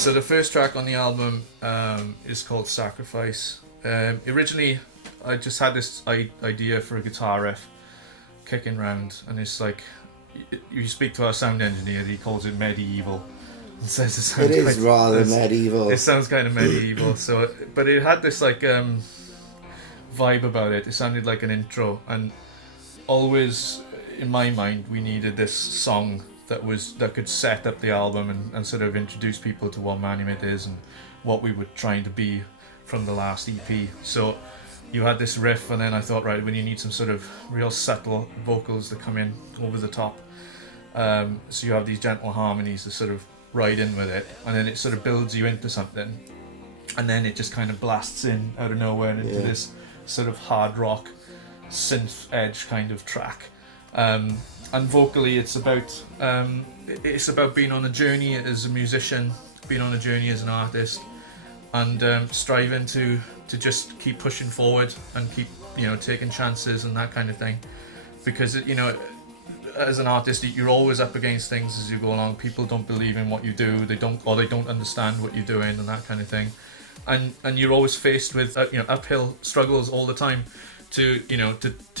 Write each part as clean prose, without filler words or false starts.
So the first track on the album is called Sacrifice. Originally, I just had this idea for a guitar riff kicking round, and it's like, you speak to our sound engineer, he calls it medieval. And says it sounds It is rather medieval. It sounds kind of medieval. So, but it had this like vibe about it. It sounded like an intro, and always in my mind we needed this song that could set up the album and sort of introduce people to what Manumit is and what we were trying to be from the last EP. So you had this riff, and then I thought, right, when you need some sort of real subtle vocals that come in over the top, so you have these gentle harmonies that sort of ride in with it, and then it sort of builds you into something, and then it just kind of blasts in out of nowhere into this sort of hard rock synth edge kind of track. And vocally it's about being on a journey as a musician, being on a journey as an artist, and striving to just keep pushing forward and keep, taking chances and that kind of thing, because as an artist you're always up against things as you go along. People don't believe in what you do, they don't understand what you're doing and that kind of thing, and you're always faced with uphill struggles all the time to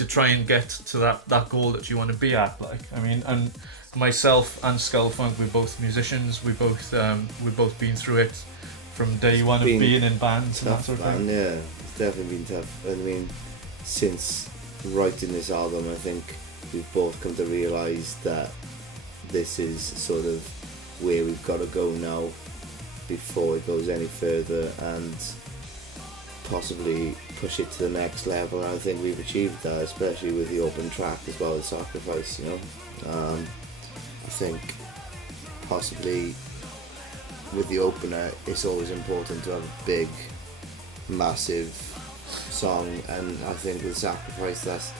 try and get to that goal that you want to be at. Like, I mean, and myself and Skullfunk, we're both musicians. We've both been through it from day one of being in bands and that sort of thing. Yeah, it's definitely been tough. I mean, since writing this album, I think we've both come to realise that this is sort of where we've got to go now before it goes any further, and possibly push it to the next level. And I think we've achieved that, especially with the open track as well as Sacrifice. I think possibly with the opener it's always important to have a big, massive song, and I think with Sacrifice that's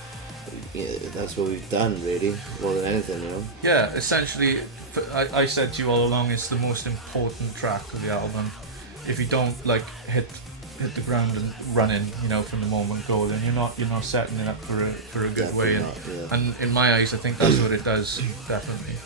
what we've done, really, more than anything. Yeah, essentially, I said to you all along, it's the most important track of the album. If you don't hit the ground and running, from the moment go, then you're not setting it up for a good way. And in my eyes, I think that's what it does, definitely.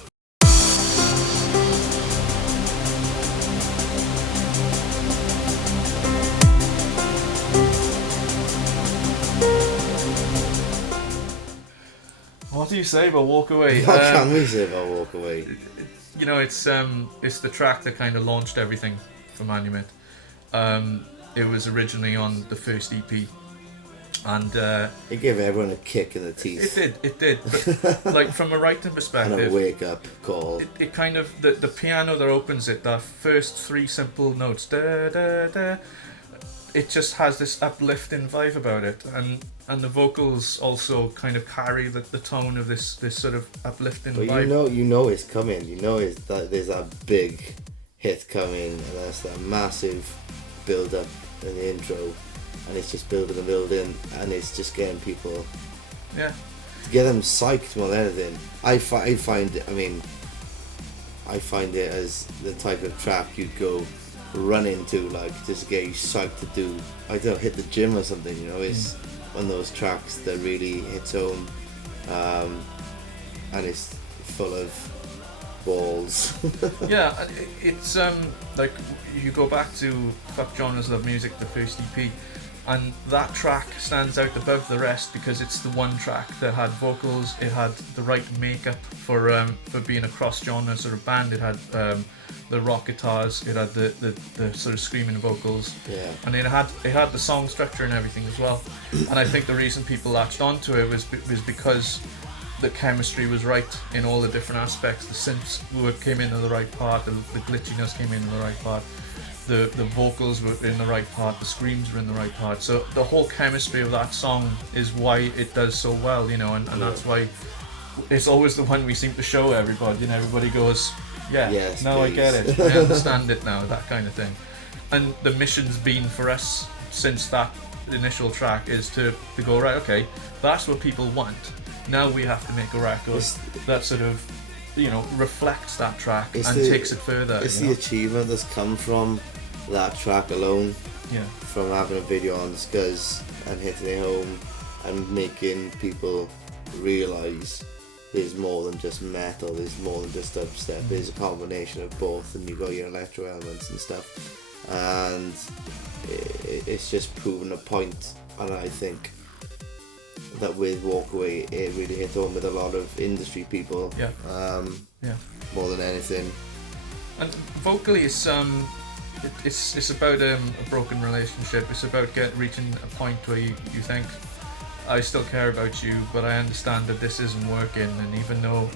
What do you say about Walk Away? What can we say about Walk Away? It's the track that kind of launched everything for Manumit. It was originally on the first EP, and it gave everyone a kick in the teeth. It did. But from a writing perspective, and a wake up call. It kind of the piano that opens it, that first three simple notes, da da da. It just has this uplifting vibe about it, and the vocals also kind of carry the tone of this sort of uplifting vibe. You know it's coming. There's that big hit coming, and that's that massive build up in the intro, and it's just building, and it's just getting people, to get them psyched more than anything. I find it as the type of track you'd go run into, just get you psyched to do, I don't know, hit the gym or something. It's one of those tracks that really hits home, and it's full of balls. Yeah, it's you go back to Fuck Genres Love Music, the first EP, and that track stands out above the rest because it's the one track that had vocals. It had the right makeup for being a cross-genre sort of band. It had the rock guitars, it had the sort of screaming vocals, and it had the song structure and everything as well. And I think the reason people latched onto it was because the chemistry was right in all the different aspects. The synths came in at the right part, the glitchiness came in the right part, the vocals were in the right part, the screams were in the right part. So the whole chemistry of that song is why it does so well, and that's why it's always the one we seem to show everybody, and everybody goes, yes, now please. I get it, I understand it now, that kind of thing. And the mission's been for us since that initial track is to go, right, okay, that's what people want. Now we have to make a record that sort of, reflects that track and takes it further. It's the achievement that's come from that track alone. From having a video on the Scuzz and hitting it home and making people realise is more than just metal, is more than just dubstep, it's a combination of both, and you've got your electro elements and stuff, and it's just proven a point. And I think that with Walkaway it really hit home with a lot of industry people, more than anything. And vocally it's about a broken relationship. It's about reaching a point where you think, I still care about you, but I understand that this isn't working, and even though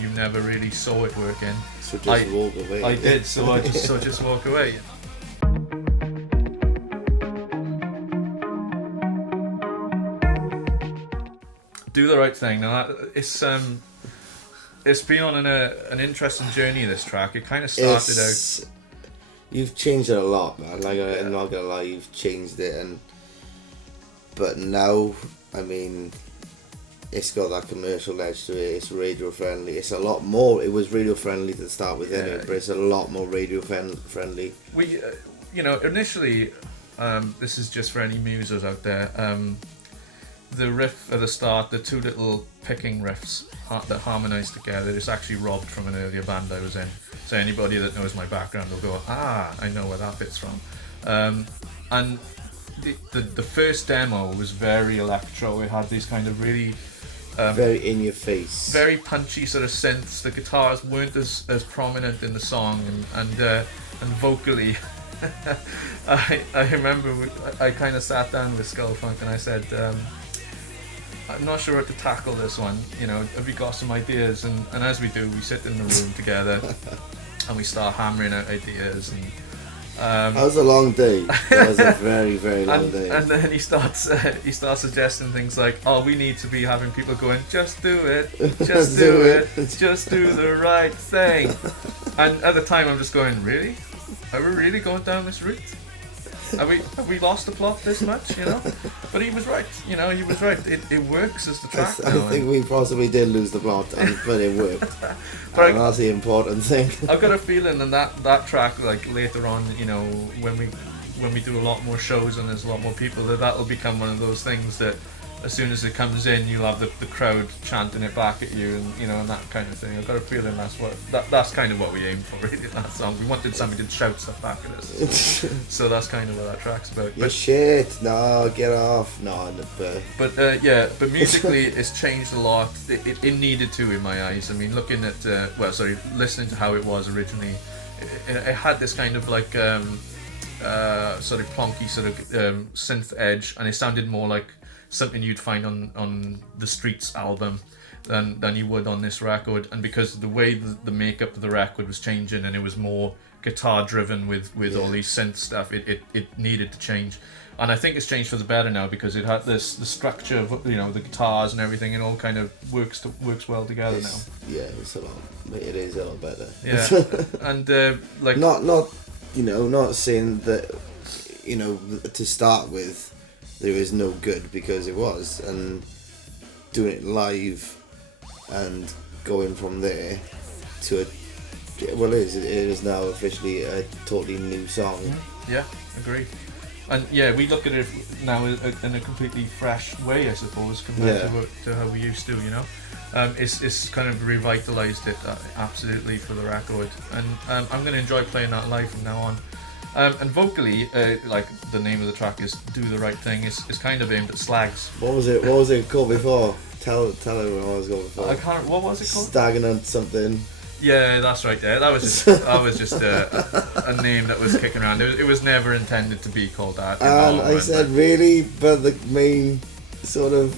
you never really saw it working, so just walk away. I did, so I just walk away. Do the Right Thing. Now it's been on an interesting journey, this track. It kind of started out. You've changed it a lot, man. Like, I'm not gonna lie, you've changed it, but now, I mean, it's got that commercial edge to it. It's radio friendly. It's a lot more. It was radio friendly to start with, anyway, but it's a lot more radio friendly. We, initially, this is just for any musers out there. The riff at the start, the two little picking riffs that harmonise together, is actually robbed from an earlier band I was in. So anybody that knows my background will go, I know where that bit's from. And the first demo was very electro. It had these kind of really very in your face, very punchy sort of synths. The guitars weren't as prominent in the song, and vocally I remember I kind of sat down with Skullfunk and I said, I'm not sure how to tackle this one, have you got some ideas? And as we do, we sit in the room together and we start hammering out ideas. And that was a long day. That was a very, very long day. And then he starts suggesting things like, we need to be having people going, just do it, just do it, just do the right thing. And at the time I'm just going, really? Are we really going down this route? Have we lost the plot this much, But he was right, he was right. It works as the track now. I think we possibly did lose the plot, but it worked. And that's the important thing. I've got a feeling that track, like later on, when we do a lot more shows and there's a lot more people, that'll become one of those things that as soon as it comes in, you'll have the crowd chanting it back at you, and that kind of thing. I've got a feeling that's kind of what we aimed for, really, in that song. We wanted somebody to shout stuff back at us. So that's kind of what that track's about. But shit, no, get off. No, but musically it's changed a lot. It needed to, in my eyes. I mean, looking at listening to how it was originally, it had this kind of like sort of plonky sort of synth edge, and it sounded more like something you'd find on the Streets album than you would on this record. And because of the way the makeup of the record was changing, and it was more guitar driven with all these synth stuff, it needed to change. And I think it's changed for the better now, because it had the structure of the guitars and everything, and all kind of works well together now. Yeah, it is a lot better. Yeah. And like not saying that to start with there is no good, because it was, and doing it live and going from there to it is now officially a totally new song. Yeah, agreed. And we look at it now in a completely fresh way, I suppose, compared to how we used to, It's kind of revitalised it absolutely for the record, and I'm going to enjoy playing that live from now on. And vocally, like the name of the track is "Do the Right Thing," is kind of aimed at slags. What was it called before? Tell everyone what it was called before. I can't. What was it called? Stagnant something. Yeah, that's right. Yeah, that was just a name that was kicking around. It was never intended to be called that. And I said, really, but the main sort of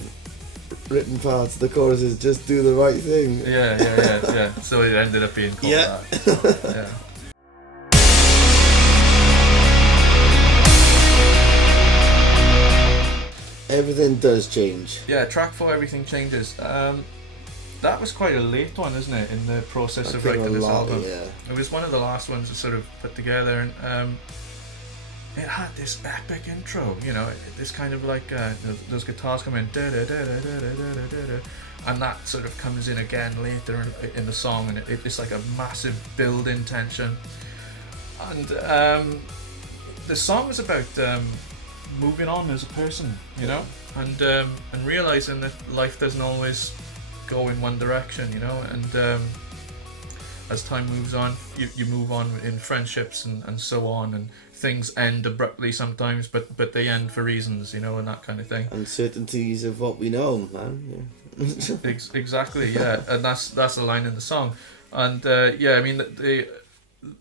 written parts of the chorus is "just do the right thing." Yeah. So it ended up being called that. Yeah. Everything does change. Yeah, track 4, everything changes. That was quite a late one, isn't it, in the process of writing this album? Yeah. It was one of the last ones to sort of put together, and it had this epic intro, this kind of like those guitars come in, and that sort of comes in again later in the song, and it's like a massive build-in tension. And the song is about moving on as a person, and realizing that life doesn't always go in one direction, you know, and as time moves on, you move on in friendships and so on, and things end abruptly sometimes, but they end for reasons, you know, and that kind of thing. Uncertainties of what we know, man. Yeah. Exactly, yeah, and that's a line in the song, and yeah, I mean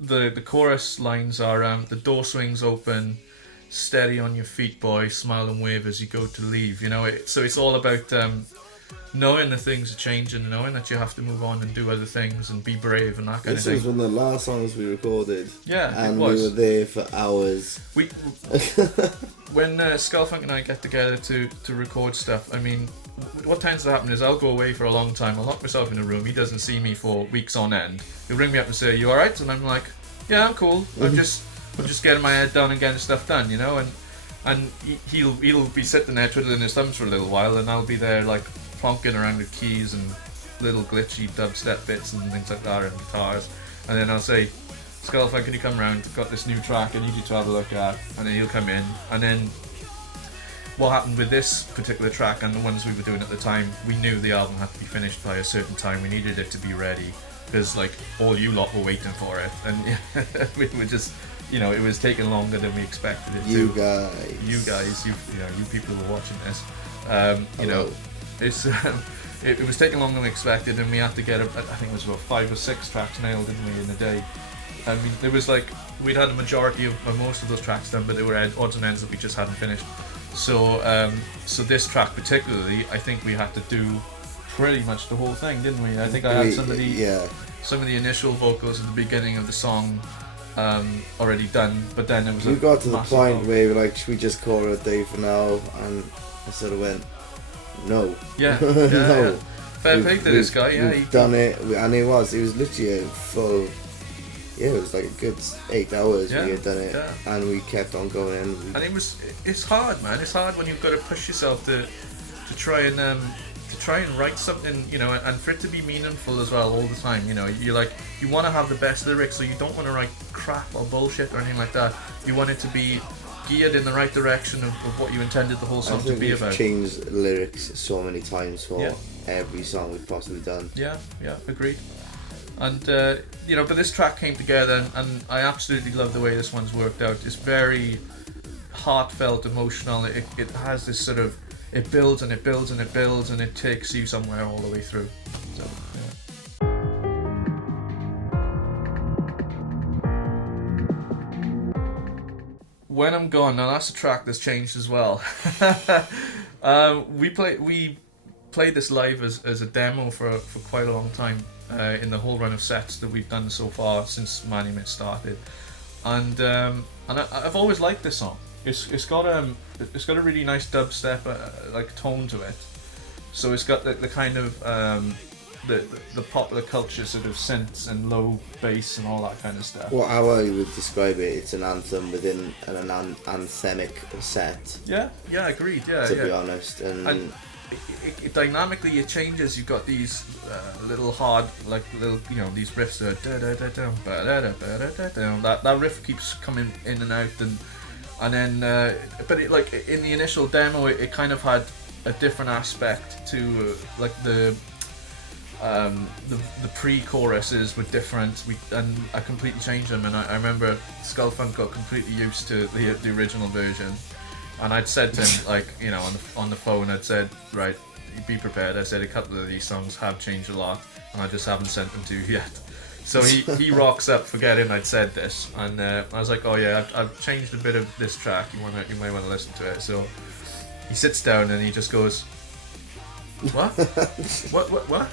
the chorus lines are the door swings open, steady on your feet, boy, smile and wave as you go to leave. You know, so it's all about knowing that things are changing, knowing that you have to move on and do other things and be brave and that kind of thing. This was one of the last songs we recorded. Yeah, and it was. We were there for hours. When Skullfunk and I get together to record stuff, I mean, what tends to happen is I'll go away for a long time, I'll lock myself in a room, he doesn't see me for weeks on end. He'll ring me up and say, "You alright?" And I'm like, "Yeah, I'm cool. I'm just getting my head down and getting stuff done, you know." And he'll be sitting there twiddling his thumbs for a little while, and I'll be there like plonking around with keys and little glitchy dubstep bits and things like that, and guitars. And then I'll say, "Skullfunk, can you come round? I've got this new track I need you to have a look at." And then he'll come in, and then what happened with this particular track and the ones we were doing at the time, we knew the album had to be finished by a certain time. We needed it to be ready because like all you lot were waiting for it, and we were just, you know, it was taking longer than we expected it to. You guys, you people who were watching this, you know, it's it was taking longer than we expected, and we had to get I think it was about 5 or 6 tracks nailed, didn't we, in a day. I mean, there was like, we'd had a majority of most of those tracks done, but there were odds and ends that we just hadn't finished. So so this track particularly, I think we had to do pretty much the whole thing, didn't we? I think I had some of the initial vocals at the beginning of the song already done, but then it was we got to the point where we were like, should we just call it a day for now? And I sort of went, no. Yeah, no. Yeah. Fair play to this guy, yeah. We've done it, and it was literally a full, it was like a good 8 hours we had done it, and we kept on going in. And it's hard, man. It's hard when you've got to push yourself to try and write something, you know, and for it to be meaningful as well all the time. You know, you want to have the best lyrics, so you don't want to write crap or bullshit or anything like that. You want it to be geared in the right direction of what you intended the whole song to be about. We've changed lyrics so many times for every song we've possibly done. Yeah, agreed. And you know, but this track came together, and I absolutely love the way this one's worked out. It's very heartfelt, emotional. It has this sort of, it builds and it builds and it builds, and it takes you somewhere all the way through. So, yeah. When I'm Gone, now that's a track that's changed as well. We played this live as a demo for quite a long time in the whole run of sets that we've done so far since Manumit started, and I've always liked this song. It's got a really nice dubstep like tone to it, so it's got the kind of the popular culture sort of synths and low bass and all that kind of stuff. Well, how I would describe it, it's an anthem within an anthemic set. Yeah, agreed. Yeah, to be honest, and it dynamically it changes. You've got these little hard, like little, you know, these riffs are that riff keeps coming in and out, and then but it, like in the initial demo, it kind of had a different aspect to like the pre-choruses were different. And I completely changed them, and I remember Skullfunk got completely used to the original version. And I'd said to him, like, you know, on the phone, I'd said, right, be prepared. I said a couple of these songs have changed a lot, and I just haven't sent them to you yet. So he rocks up, forgetting I'd said this, and I was like, oh yeah, I've changed a bit of this track. You might want to listen to it. So he sits down and he just goes, what? What?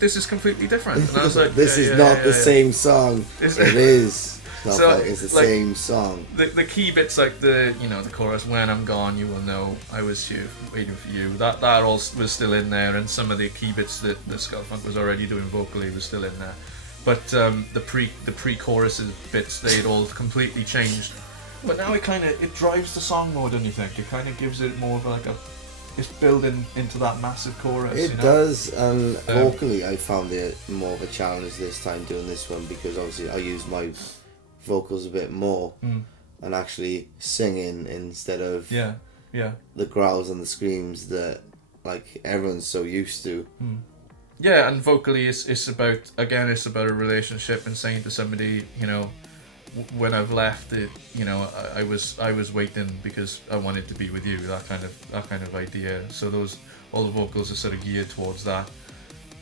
This is completely different. And I was like, this is not the same song. It is. So, like it's the same song. The key bits, like the chorus, when I'm gone you will know I was here waiting for you, that all was still in there, and some of the key bits that Skullfunk was already doing vocally was still in there, but the pre-choruses bits, they'd all completely changed. But now it drives the song more, don't you think? It kind of gives it more of like it's building into that massive chorus. It does, and vocally I found it more of a challenge this time doing this one, because obviously I used my vocals a bit more and actually singing instead of the growls and the screams that like everyone's so used to. Yeah, and vocally it's about a relationship and saying to somebody, you know, when I've left it, you know, I was waiting because I wanted to be with you, that kind of idea. So all the vocals are sort of geared towards that,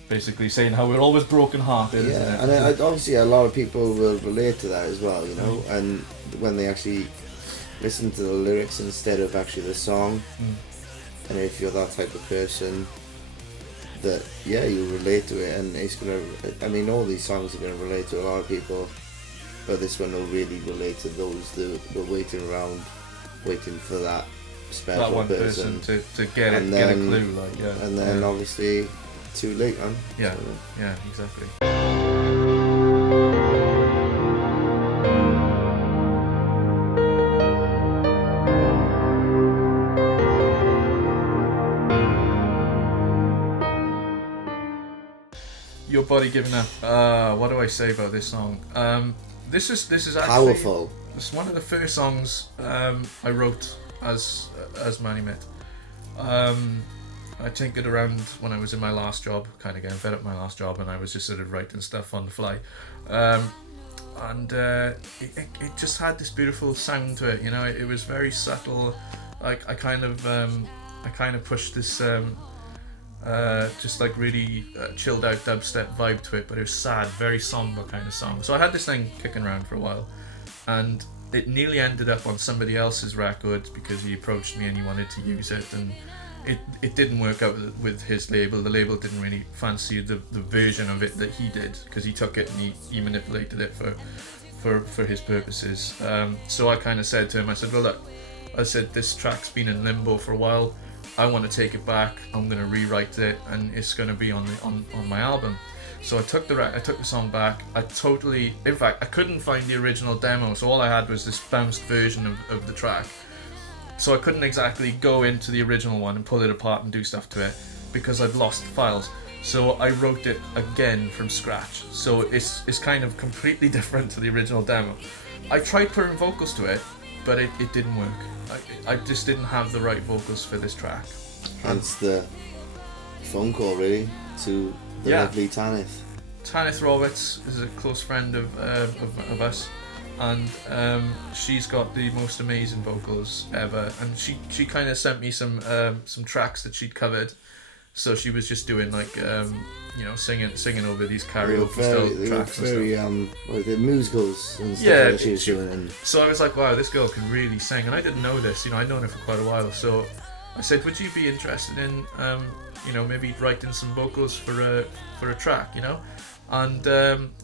basically saying how we're always broken hearted. Yeah, isn't it? and obviously a lot of people will relate to that as well, you know, and when they actually listen to the lyrics instead of actually the song, and if you're that type of person, that you relate to it, and it's gonna. I mean, all these songs are gonna relate to a lot of people, but this one will really relate to those that were waiting around, waiting for that special that one person to get a clue, like and then obviously too late, man. Yeah, yeah, exactly. Your Body Giving Up. What do I say about this song? This is actually powerful. It's one of the first songs I wrote as Manumit. I think it around when I was in my last job, kind of getting fed up with my last job, and I was just sort of writing stuff on the fly. And it just had this beautiful sound to it, you know. It was very subtle. I kind of pushed this just like really chilled out dubstep vibe to it, but it was sad, very somber kind of song. So I had this thing kicking around for a while, and it nearly ended up on somebody else's record because he approached me and he wanted to use it, and it didn't work out with his label. The label didn't really fancy the version of it that he did, because he took it and he manipulated it for his purposes. So I kind of said to him, I said, well look, I said, this track's been in limbo for a while, I want to take it back, I'm going to rewrite it, and it's going to be on my album. So I took the song back. In fact, I couldn't find the original demo, so all I had was this bounced version of the track. So I couldn't exactly go into the original one and pull it apart and do stuff to it, because I'd lost the files. So I wrote it again from scratch. So it's kind of completely different to the original demo. I tried putting vocals to it, but it didn't work. I just didn't have the right vocals for this track. Hence the phone call, really, to the lovely Tanyth. Tanyth Roberts is a close friend of us, and she's got the most amazing vocals ever. And she kind of sent me some tracks that she'd covered. So she was just doing like singing over these karaoke style tracks. Very the musicals and stuff that she was doing. And so I was like, wow, this girl can really sing, and I didn't know this. You know, I'd known her for quite a while. So I said, would you be interested in maybe writing some vocals for a track, you know? And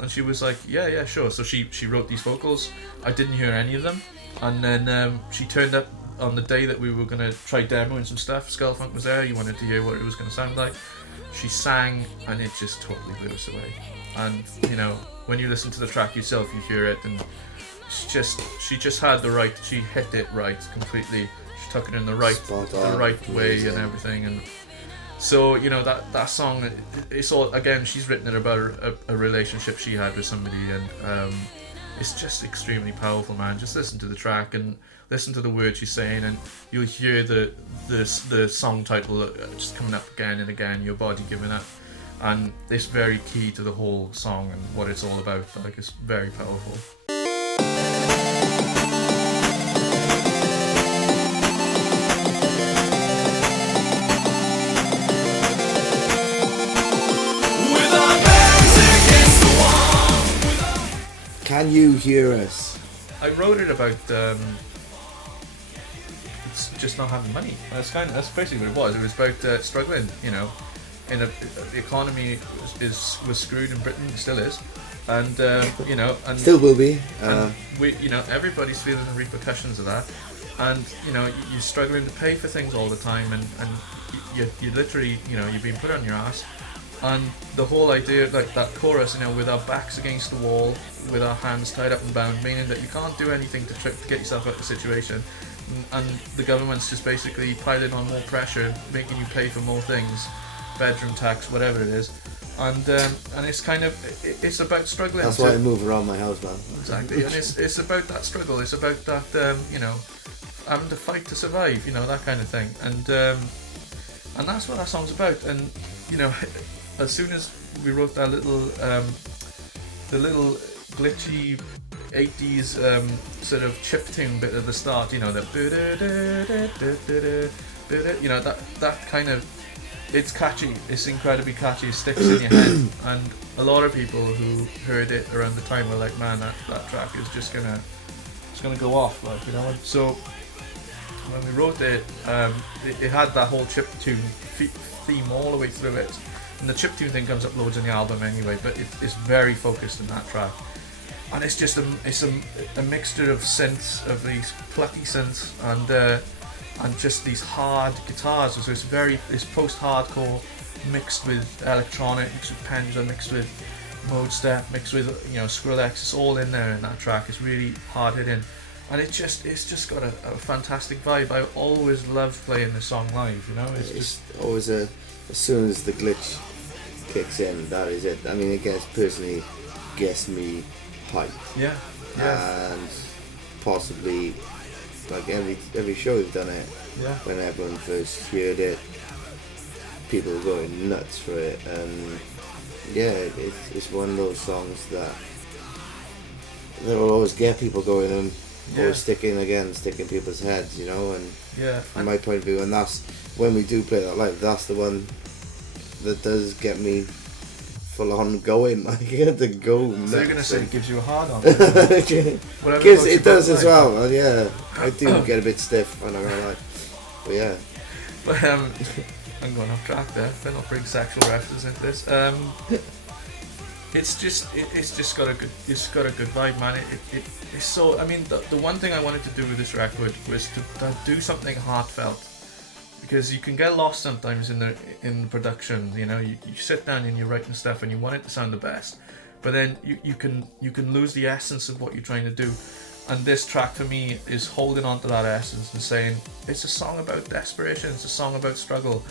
she was like, yeah, sure. So she wrote these vocals. I didn't hear any of them, and then she turned up on the day that we were going to try demoing some stuff. Skullfunk was there. He wanted to hear what it was going to sound like. She sang, and it just totally blew us away. And you know, when you listen to the track yourself, you hear it, and she just had the right. She hit it right completely. She took it in the right way and everything. And so you know that song, it's all, again, she's written it about a relationship she had with somebody, and it's just extremely powerful, man. Just listen to the track and listen to the words she's saying, and you'll hear the song title just coming up again and again, Your Body Giving Up, and it's very key to the whole song and what it's all about. Like, it's very powerful. Can you hear us? I wrote it about it's just not having money. That's basically what it was. It was about struggling, you know. The economy was screwed in Britain, it still is, and you know, and still will be. And everybody's feeling the repercussions of that, and you know, you're struggling to pay for things all the time, and you literally, you know, you're being put on your ass. And the whole idea, like that chorus, you know, with our backs against the wall, with our hands tied up and bound, meaning that you can't do anything to get yourself out of the situation, and the government's just basically piling on more pressure, making you pay for more things, bedroom tax, whatever it is, and it's kind of, it's about struggling. That's why I move around my house, man. Exactly, and it's about that struggle. It's about that, you know, having to fight to survive, you know, that kind of thing, and and that's what that song's about. And you know, as soon as we wrote that little the little glitchy 80s sort of chiptune bit at the start, you know, that you know, that kind of, it's catchy, it's incredibly catchy, it sticks in your head, and a lot of people who heard it around the time were like, man, that track is just gonna go off, like, you know. And so when we wrote it, it had that whole chiptune theme all the way through it, and the chiptune thing comes up loads in the album anyway, but it's very focused in that track. And it's just a mixture of synths, of these plucky synths, and just these hard guitars. So it's post-hardcore mixed with electronic, mixed with Pendra, mixed with Mode Step, mixed with, you know, Skrillex. It's all in there in that track. It's really hard hitting, and it's just got a fantastic vibe. I always love playing the song live. You know, it's just always as soon as the glitch kicks in, that is it. I mean, it personally gets me hyped. Yeah. And possibly, like every show we've done it, yeah, when everyone first heard it, people were going nuts for it, and yeah, it's one of those songs that will always get people going and always stick in people's heads, you know. And from my point of view, and that's when we do play that live, that's the one that does get me full on going. Like, you have to go nuts. So you're going to say it gives you a hard on? Because it does as well, and yeah, I do get a bit stiff, I'm not going to lie. But yeah. But I'm going off track there. Better not bring sexual references into this. It's just got a good vibe, man. It's so. I mean, the one thing I wanted to do with this record was to do something heartfelt, because you can get lost sometimes in the production. You know, you sit down and you're writing stuff and you want it to sound the best, but then you can lose the essence of what you're trying to do. And this track for me is holding on to that essence and saying it's a song about desperation, it's a song about struggle,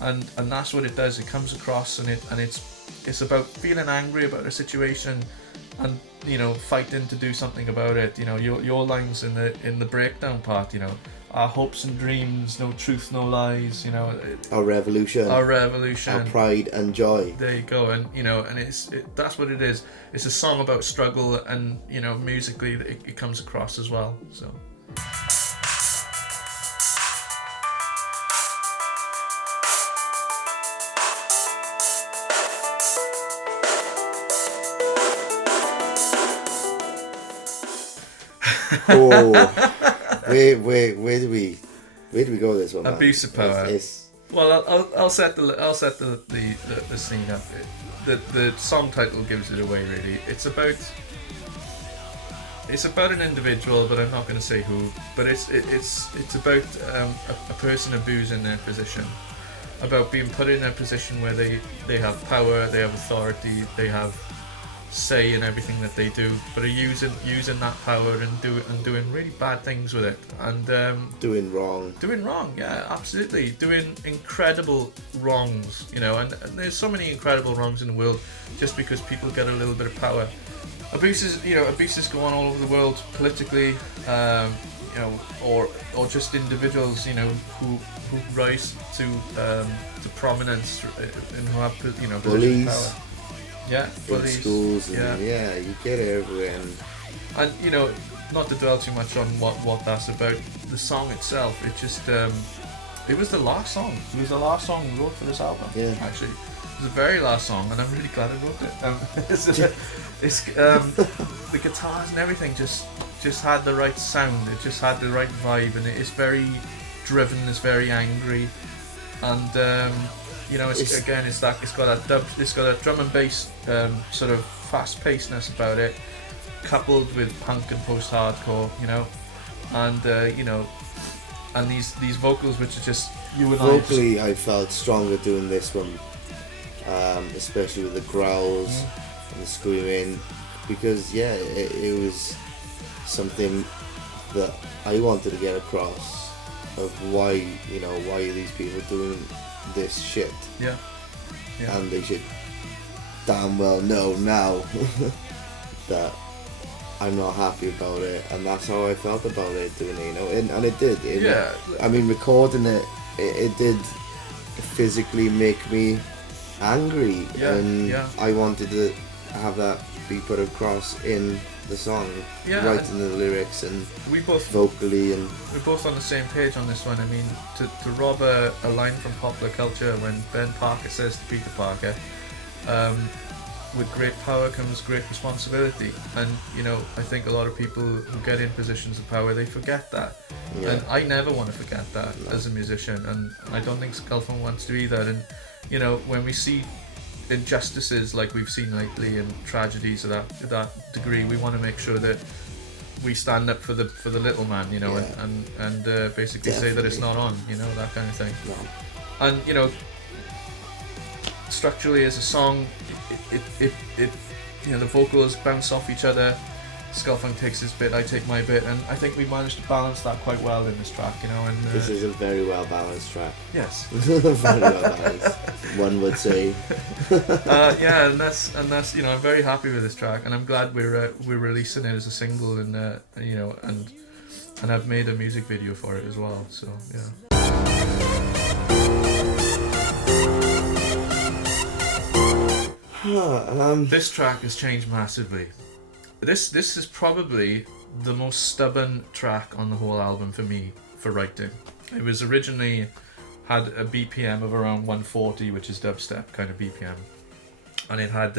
and that's what it does. It comes across, and it's about feeling angry about a situation, and, you know, fighting to do something about it. You know, your lines in the breakdown part, you know, our hopes and dreams, no truth, no lies, you know. Our revolution. Our pride and joy. There you go, and, you know, and that's what it is. It's a song about struggle, and, you know, musically it comes across as well, so. Oh. Where do we go with this one? Abuse of power. Well, I'll set the scene up. The song title gives it away, really. It's about an individual, but I'm not going to say who. But it's about a person abusing their position, about being put in a position where they have power, they have authority, they have say in everything that they do, but are using that power and doing really bad things with it, and doing wrong, yeah, absolutely, doing incredible wrongs, you know. And there's so many incredible wrongs in the world just because people get a little bit of power. Abuses go on all over the world, politically, you know, or just individuals, you know, who rise to prominence and who have, you know, bullies. Power. Yeah, in schools, and yeah, you get it everywhere. And you know, not to dwell too much on what that's about, the song itself, it just it was the last song. It was the last song we wrote for this album. Yeah, actually, it was the very last song, and I'm really glad I wrote it. The guitars and everything just had the right sound. It just had the right vibe, and it's very driven. It's very angry, and. You know, it's got a drum and bass sort of fast-pacedness about it, coupled with punk and post-hardcore, you know, and you know, and these vocals which are just you and vocally I felt stronger doing this one, especially with the growls and the screaming, because yeah, it was something that I wanted to get across of why are these people doing this shit, and they should damn well know now that I'm not happy about it, and that's how I felt about it, doing it, you know, and it did. I mean, recording it did physically make me angry, and I wanted to have that be put across in the song, writing the lyrics and we both vocally, and we're both on the same page on this one. I mean, to rob a line from popular culture when Ben Parker says to Peter Parker, with great power comes great responsibility, and you know, I think a lot of people who get in positions of power, they forget that, and I never want to forget that as a musician, and I don't think Skullfunk wants to either. And you know, when we see injustices like we've seen lately and tragedies of that degree, we want to make sure that we stand up for the little man, you know, and basically say that it's not on, you know, that kind of thing. And you know, structurally as a song, it you know, the vocals bounce off each other. Skullfunk takes his bit, I take my bit, and I think we managed to balance that quite well in this track, you know. And this is a very well balanced track. Yes. Very well balanced, one would say. Yeah, and that's you know, I'm very happy with this track, and I'm glad we're releasing it as a single, and you know, and I've made a music video for it as well. So yeah. This track has changed massively. This is probably the most stubborn track on the whole album for me for writing. It was originally had a BPM of around 140, which is dubstep kind of BPM, and it had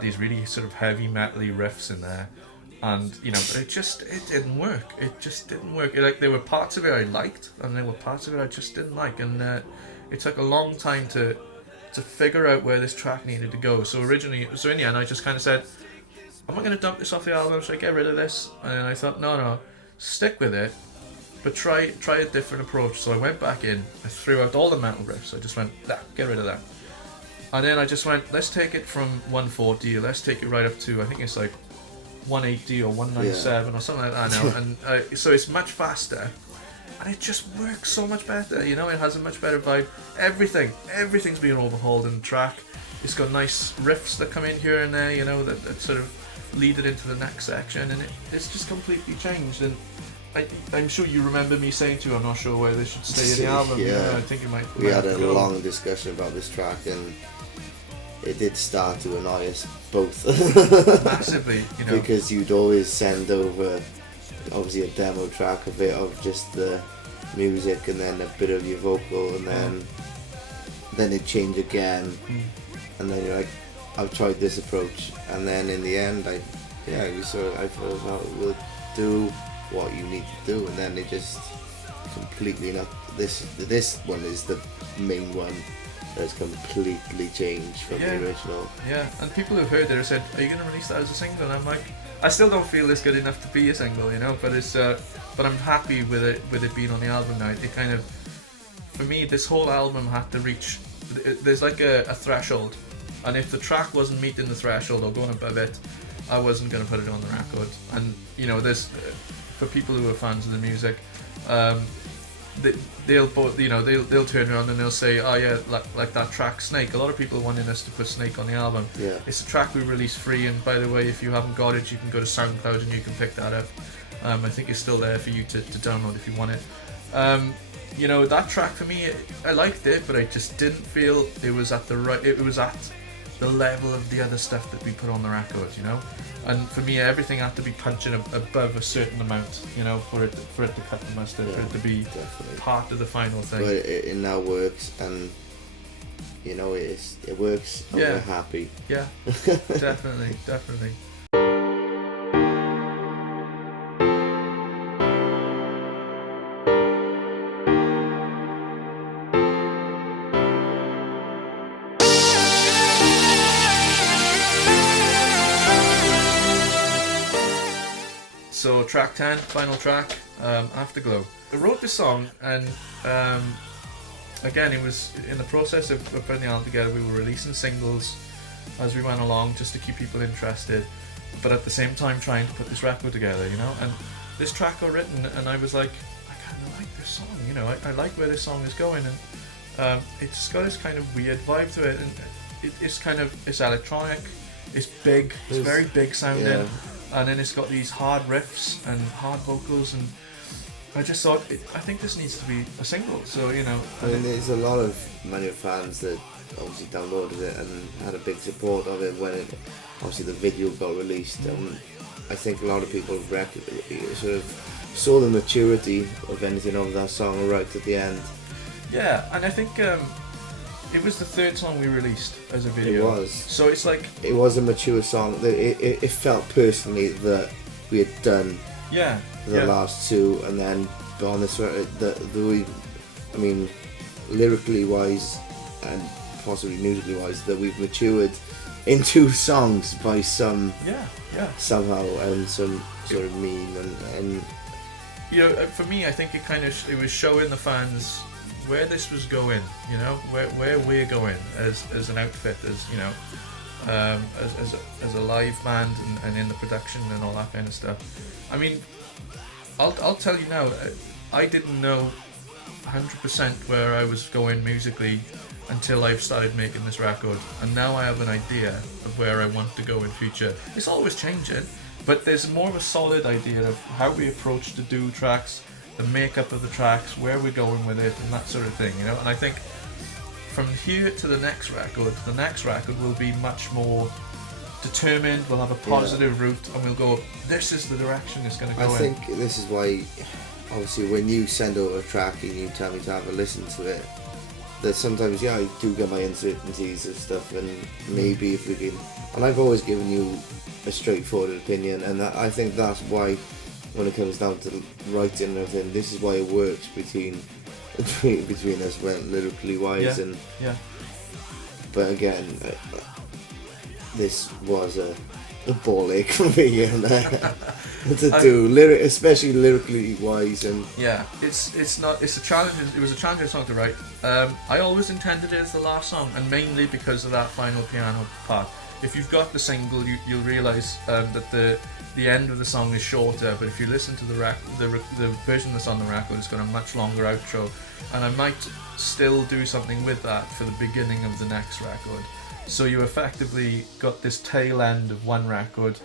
these really sort of heavy metally riffs in there, and you know, but it didn't work. It just didn't work. Like, there were parts of it I liked, and there were parts of it I just didn't like, and it took a long time to figure out where this track needed to go. So in the end, I just kind of said, I'm not going to dump this off the album, should I get rid of this? And I thought, no, stick with it, but try a different approach. So I went back in, I threw out all the metal riffs, I just went, get rid of that. And then I just went, let's take it from 140, let's take it right up to, I think it's like 180 or 197 or something like that now. And so it's much faster. And it just works so much better, you know. It has a much better vibe. Everything's being overhauled in the track. It's got nice riffs that come in here and there, you know, that sort of lead it into the next section, and it's just completely changed. And I'm sure you remember me saying to you, I'm not sure where this should stay in the album. Yeah, I think it might. We had a long discussion about this track, and it did start to annoy us both. Massively, you know. Because you'd always send over, obviously, a demo track, a bit of just the music and then a bit of your vocal, and then it changed again, and then you're like, I've tried this approach, and then in the end I thought we'll do what you need to do, and then it just completely not. This one is the main one that's completely changed from the original. Yeah, and people who've heard it have said, are you going to release that as a single? And I'm like, I still don't feel it's good enough to be a single, you know, but but I'm happy with it being on the album now. It kind of, for me, this whole album had to reach, there's like a threshold, and if the track wasn't meeting the threshold or going above it, I wasn't going to put it on the record. And you know, there's, for people who are fans of the music, they'll both, you know, they'll turn around and they'll say, oh yeah, like that track Snake. A lot of people wanted us to put Snake on the album. Yeah. It's a track we released free, and by the way, if you haven't got it, you can go to SoundCloud and you can pick that up. I think it's still there for you to download if you want it. You know, that track for me, I liked it, but I just didn't feel it was at the level of the other stuff that we put on the record, you know. And for me, everything had to be punching above a certain amount, you know, for it to cut the mustard, for it to be part of the final thing. But it now works, and you know, it works, and we're happy. Yeah, definitely. So track 10, final track, Afterglow. I wrote this song, and again, it was in the process of putting the album together. We were releasing singles as we went along just to keep people interested, but at the same time trying to put this record together, you know. And this track got written, and I was like, I kind of like this song, you know. I like where this song is going, and it's got this kind of weird vibe to it, and it's electronic, it's big, it's very big sounding. And then it's got these hard riffs and hard vocals, and I just thought, I think this needs to be a single. So, you know. I mean, there's a lot of Manumit fans that obviously downloaded it and had a big support of it when obviously the video got released. And I think a lot of people sort of saw the maturity of anything of that song right at the end. Yeah, and I think it was the third song we released as a video. It was. So it's like... It was a mature song. It felt personally that we had done the last two, and then on this, I mean, lyrically wise and possibly musically wise, that we've matured in 2 songs by somehow and some sort of meme and you know, for me, I think it was showing the fans where this was going, you know, where we're going as an outfit, as you know, as a live band and in the production and all that kind of stuff. I mean, I'll tell you now, I didn't know 100% where I was going musically until I've started making this record, and now I have an idea of where I want to go in future. It's always changing, but there's more of a solid idea of how we approach the do tracks, the makeup of the tracks, where we're going with it, and that sort of thing, you know. And I think from here to the next record will be much more determined. We'll have a positive route, and we'll go, this is the direction it's going to go in. I think this is why, obviously, when you send over a track and you tell me to have a listen to it, that sometimes, I do get my uncertainties and stuff, and maybe if we can... And I've always given you a straightforward opinion, and I think that's why, when it comes down to writing and everything, this is why it works between us, when lyrically wise and... Yeah. But again, this was a ball ache for me to do, especially lyrically wise, and it's a challenge. It was a challenging song to write. I always intended it as the last song, and mainly because of that final piano part. If you've got the single, you'll realise that the end of the song is shorter, but if you listen to the version that's on the record, it's got a much longer outro, and I might still do something with that for the beginning of the next record. So you effectively got this tail end of one record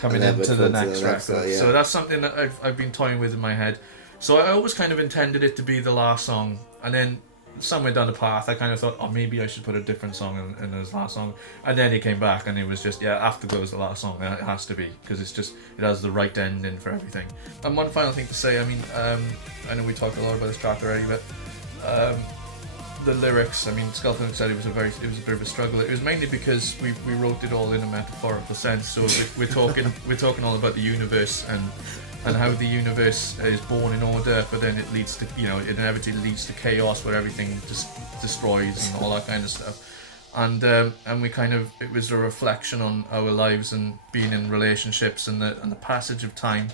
coming into the next record. So that's something that I've been toying with in my head. So I always kind of intended it to be the last song, and then somewhere down the path I kind of thought, maybe I should put a different song in as last song, and then it came back and it was just Afterglow is the last song, and it has to be, because it has the right ending for everything. And one final thing to say, I mean, I know we talked a lot about this track already, but the lyrics, I mean, Skullfunk said it was a bit of a struggle. It was mainly because we wrote it all in a metaphorical sense. So we're talking all about the universe and how the universe is born in order, but then it leads to, it inevitably leads to chaos where everything just destroys and all that kind of stuff. And we it was a reflection on our lives and being in relationships and the passage of time.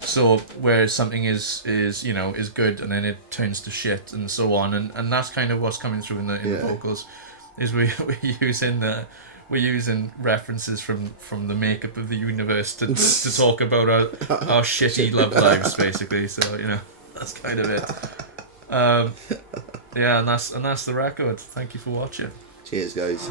So where something is good and then it turns to shit and so on, and that's kind of what's coming through in the vocals, is we're using references from the makeup of the universe to talk about our shitty love lives, basically. So that's kind of it. And that's the record. Thank you for watching. Cheers, guys.